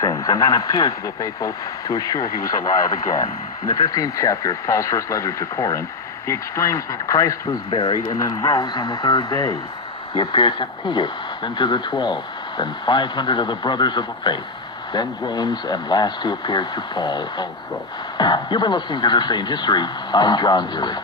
sins, and then appeared to the faithful to assure he was alive again. In the 15th chapter of Paul's first letter to Corinth, he explains that Christ was buried and then rose on the third day. He appeared to Peter, then to the 12, then 500 of the brothers of the faith, then James, and last he appeared to Paul also. You've been listening to This Day in History. I'm John Zurich.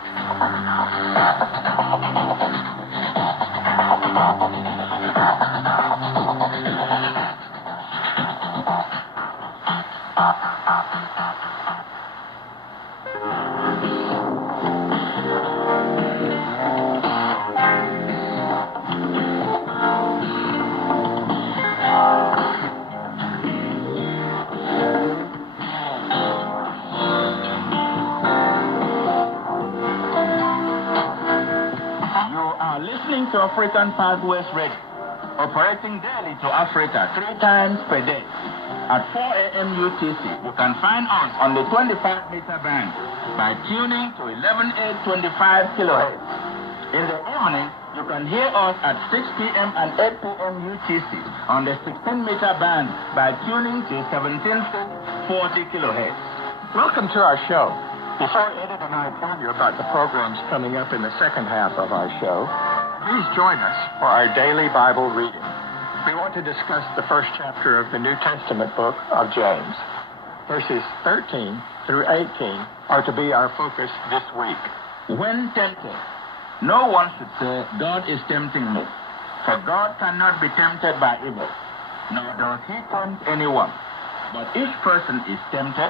Listening to African Pathways Radio, operating daily to Africa 3 times per day. At 4 a.m. UTC, you can find us on the 25-meter band by tuning to 11825 kilohertz. In the evening, you can hear us at 6 p.m. and 8 p.m. UTC on the 16-meter band by tuning to 1740 kilohertz. Welcome to our show. Before Edith and I tell you about the programs coming up in the second half of our show, please join us for our daily Bible reading. We want to discuss the first chapter of the New Testament book of James. Verses 13 through 18 are to be our focus this week. When tempted, no one should say, God is tempting me. For God cannot be tempted by evil, nor does he tempt anyone. But each person is tempted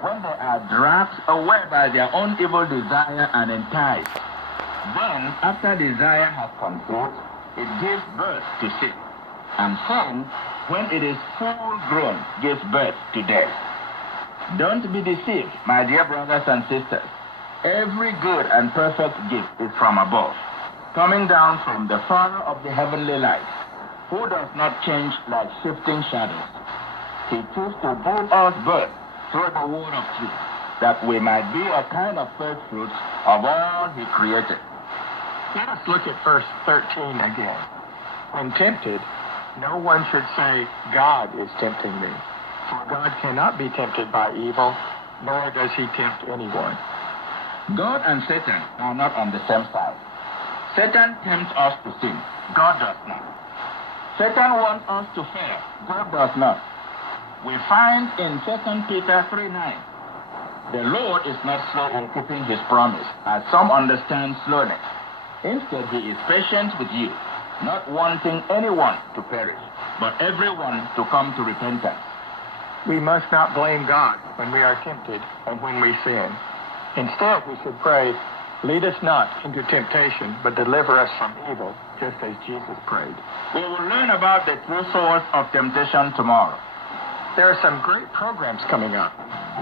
when they are dragged away by their own evil desire and enticed. Then, after desire has conceived, it gives birth to sin. And sin, when it is full grown, gives birth to death. Don't be deceived, my dear brothers and sisters. Every good and perfect gift is from above, coming down from the Father of the heavenly lights, who does not change like shifting shadows. He chose to give us birth through the word of truth, that we might be a kind of first fruits of all he created. Let us look at verse 13 again. When tempted, no one should say, God is tempting me. For God cannot be tempted by evil, nor does he tempt anyone. God and Satan are not on the same side. Satan tempts us to sin. God does not. Satan wants us to fail. God does not. We find in 2 Peter 3:9, the Lord is not slow in keeping his promise, as some understand slowness. Instead, he is patient with you, not wanting anyone to perish, but everyone to come to repentance. We must not blame God when we are tempted and when we sin. Instead, we should pray, lead us not into temptation, but deliver us from evil, just as Jesus prayed. We will learn about the true source of temptation tomorrow. There are some great programs coming up.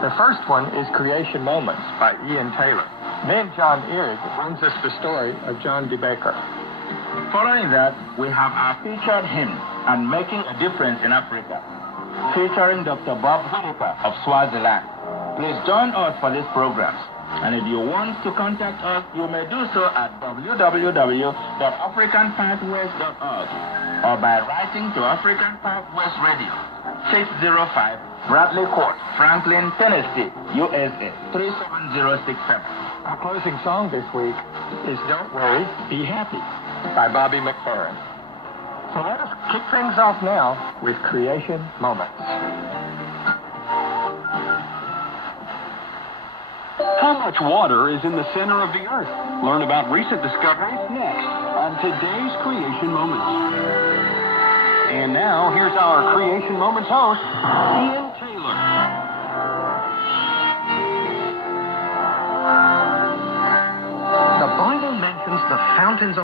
The first one is Creation Moments by Ian Taylor. Then John Earig brings us the story of John D. Baker. Following that, we have our featured hymn, And Making a Difference in Africa, featuring Dr. Bob Whitaker of Swaziland. Please join us for these programs. And if you want to contact us, you may do so at www.africanpathways.org or by writing to African Pathways Radio, 605 Bradley Court, Franklin, Tennessee, USA, 37067. Our closing song this week is Don't Worry, Be Happy by Bobby McFerrin. So let us kick things off now with Creation Moments. How much water is in the center of the earth? Learn about recent discoveries next on today's Creation Moments. And now, here's our Creation Moments host, Ian Taylor. The Bible mentions the fountains of